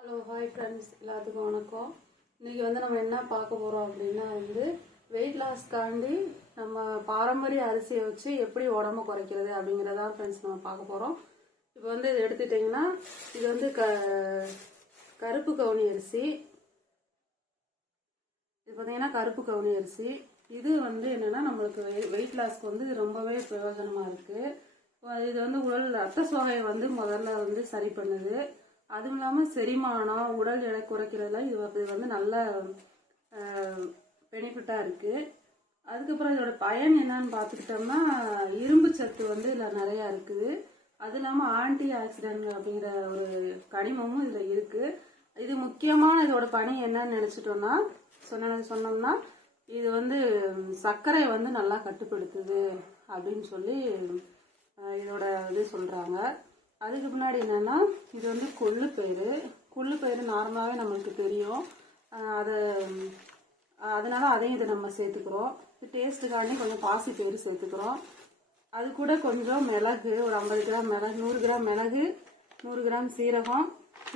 Hello hi friends, எல்லாத்துக்கும் வணக்கம். இன்றைக்கி நம்ம என்ன பார்க்க போகிறோம் அப்படின்னா வெயிட் லாஸ்க்காண்டி நம்ம பாரம்பரிய அரிசியை வச்சு எப்படி உடம்பு குறைக்கிறது அப்படிங்கிறதான் ஃப்ரெண்ட்ஸ் நம்ம பார்க்க போகிறோம். இப்போ இது எடுத்துட்டிங்கன்னா இது கருப்பு கவுனி அரிசி. இது பார்த்தீங்கன்னா கருப்பு கவுனி அரிசி. இது என்னென்னா நம்மளுக்கு வெயிட் லாஸ்க்கு இது ரொம்பவே பிரயோஜனமாக இருக்குது. இது உடல் ரத்த சோகையை முதல்ல சரி பண்ணுது. அதுவும் இல்லாமல் செரிமானம், உடல் எடை குறைக்கிறதுல இது நல்ல பெனிஃபிட்டாக இருக்குது. அதுக்கப்புறம் இதோட பயன் என்னன்னு பார்த்துக்கிட்டோம்னா இரும்பு சத்து இதில் நிறையா இருக்குது. அது இல்லாமல் ஆன்டி ஆக்சிடென்ட் அப்படிங்கிற ஒரு கனிமமும் இதில் இருக்குது. இது முக்கியமான இதோட பணி என்னன்னு நினச்சிட்டோம்னா சொன்னோம்னா இது சர்க்கரை நல்லா கட்டுப்படுத்துது அப்படின்னு சொல்லி இதோட இது சொல்கிறாங்க. அதுக்கு முன்னாடி என்னென்னா இது கொள்ளு பயிறு நார்மலாகவே நம்மளுக்கு தெரியும். அதனால அதையும் இதை நம்ம சேர்த்துக்கிறோம். இது டேஸ்ட்டுக்காண்டி கொஞ்சம் பாசி பயிறு சேர்த்துக்கிறோம். அது கூட கொஞ்சம் மிளகு, ஒரு 50 கிராம் மிளகு, 100 கிராம் மிளகு, 100 கிராம் சீரகம்.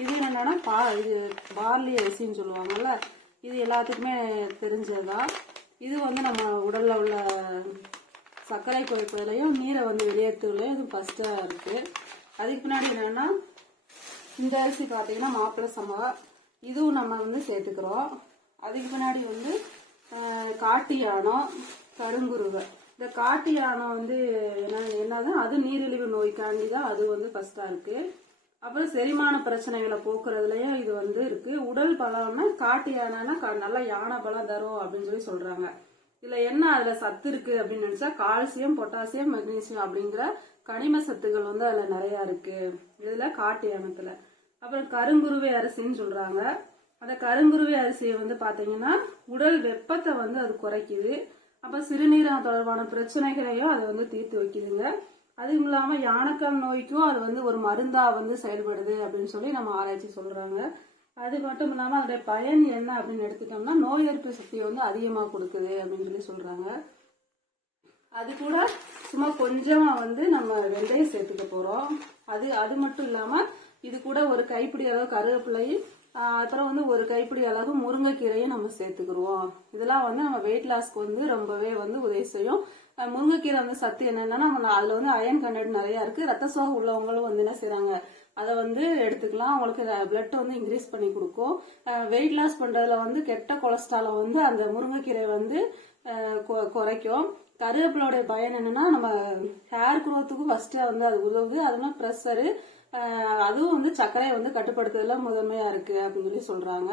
இது என்னென்னா இது பார்லி அரிசின்னு சொல்லுவாங்கல்ல, இது எல்லாத்துக்குமே தெரிஞ்சதுதான். இது நம்ம உடலில் உள்ள சர்க்கரை குறைப்பதுலையும் நீரை வெளியேற்றுலையும் இது ஃபஸ்ட்டாக இருக்குது. அதுக்கு பின்னாடி என்னன்னா இந்த அரிசி பார்த்தீங்கன்னா மாப்பிள்ளை சம்பா, இதுவும் நம்ம சேர்த்துக்கிறோம். அதுக்கு பின்னாடி காட்டு யானம், கருங்குருவை. இந்த காட்டு யானம் என்னதான் அது நீரிழிவு நோய்க்காண்டி தான் அது ஃபர்ஸ்டா இருக்கு. அப்புறம் செரிமான பிரச்சனைகளை போக்குறதுலயும் இது இருக்கு. உடல் பலம்னா காட்டு யானைனா நல்லா யானை பலம் தரும் அப்படின்னு சொல்லி சொல்றாங்க. இதுல என்ன அதுல சத்து இருக்கு அப்படின்னு நினைச்சா கால்சியம், பொட்டாசியம், மெக்னீசியம் அப்படிங்கிற கனிம சத்துக்கள் அதுல நிறைய இருக்கு இதுல காட்டு யானத்துல. அப்புறம் கருங்குருவை அரிசின்னு சொல்றாங்க. அந்த கருங்குருவை அரிசியை பாத்தீங்கன்னா உடல் வெப்பத்தை அது குறைக்குது. அப்ப சிறுநீரகம் தொடர்பான பிரச்சனைகளையும் அது தீர்த்து வைக்குதுங்க. அதுவும் இல்லாம யானைக்கால் நோய்க்கும் அது ஒரு மருந்தா செயல்படுது அப்படின்னு சொல்லி நம்ம ஆராய்ச்சி சொல்றாங்க. அது மட்டும் இல்லாம அதோட பயன் என்ன அப்படின்னு எடுத்துட்டோம்னா நோய் எதிர்ப்பு சக்தியை அதிகமா கொடுக்குது அப்படின்னு சொல்லி சொல்றாங்க. அது கூட சும்மா கொஞ்சமா நம்ம வெந்தயம் சேர்த்துக்க போறோம். அது மட்டும் இல்லாம இது கூட ஒரு கைப்பிடி அளவு கருவேப்பிலையும், அப்புறம் ஒரு கைப்பிடி அளவு முருங்கைக்கீரையும் நம்ம சேர்த்துக்கிடுவோம். இதெல்லாம் நம்ம வெயிட் லாஸ்க்கு ரொம்பவே உதவி செய்யும். முருங்கைக்கீரை சத்து என்னன்னா நம்ம அதுல அயன் கண்டென்ட் நிறைய இருக்கு. ரத்த சோகை உள்ளவங்களும் என்ன செய்யறாங்க, அதை எடுத்துக்கலாம். அவங்களுக்கு பிளட் இன்க்ரீஸ் பண்ணி கொடுக்கும். வெயிட் லாஸ் பண்றதுல கெட்ட கொலஸ்ட்ராலை அந்த முருங்கைக்கீரை குறைக்கும். கருவேப்பிலோடைய பயன் என்னன்னா நம்ம ஹேர் குரோத்துக்கும் ஃபர்ஸ்ட் அது உதவுது. அதெல்லாம் ப்ரெஷரு, அதுவும் சர்க்கரையை கட்டுப்படுத்துறதுல முதன்மையா இருக்கு அப்படின்னு சொல்லி சொல்றாங்க.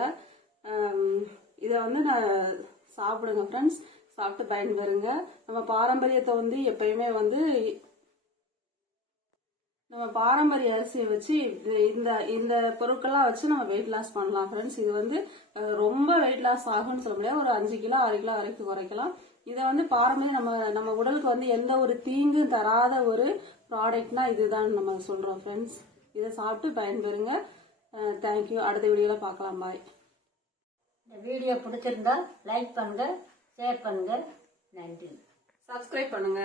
இதை நான் சாப்பிடுங்க ஃப்ரெண்ட்ஸ், சாப்பிட்டு பயன்பெறுங்க. நம்ம பாரம்பரியத்தை எப்பயுமே நம்ம பாரம்பரிய அரிசியை வச்சு இந்த இந்த பொருட்கள்லாம் வச்சு நம்ம வெயிட் லாஸ் பண்ணலாம் ஃப்ரெண்ட்ஸ். இது ரொம்ப வெயிட் லாஸ் ஆகும்னு சொல்ல முடியாது. ஒரு 5 கிலோ 6 கிலோ வரைக்கும் குறைக்கலாம். இதை பாரம்பரிய நம்ம உடலுக்கு எந்த ஒரு தீங்கும் தராத ஒரு ப்ராடக்ட்னா இதுதான் நம்ம சொல்றோம் ஃப்ரெண்ட்ஸ். இதை சாப்பிட்டு பயன்பெறுங்க. தேங்க்யூ. அடுத்த வீடியோல பார்க்கலாம். பாய். இந்த வீடியோ பிடிச்சிருந்தா லைக் பண்ணுங்க, ஷேர் பண்ணுங்க. நன்றி. சப்ஸ்கிரைப் பண்ணுங்க.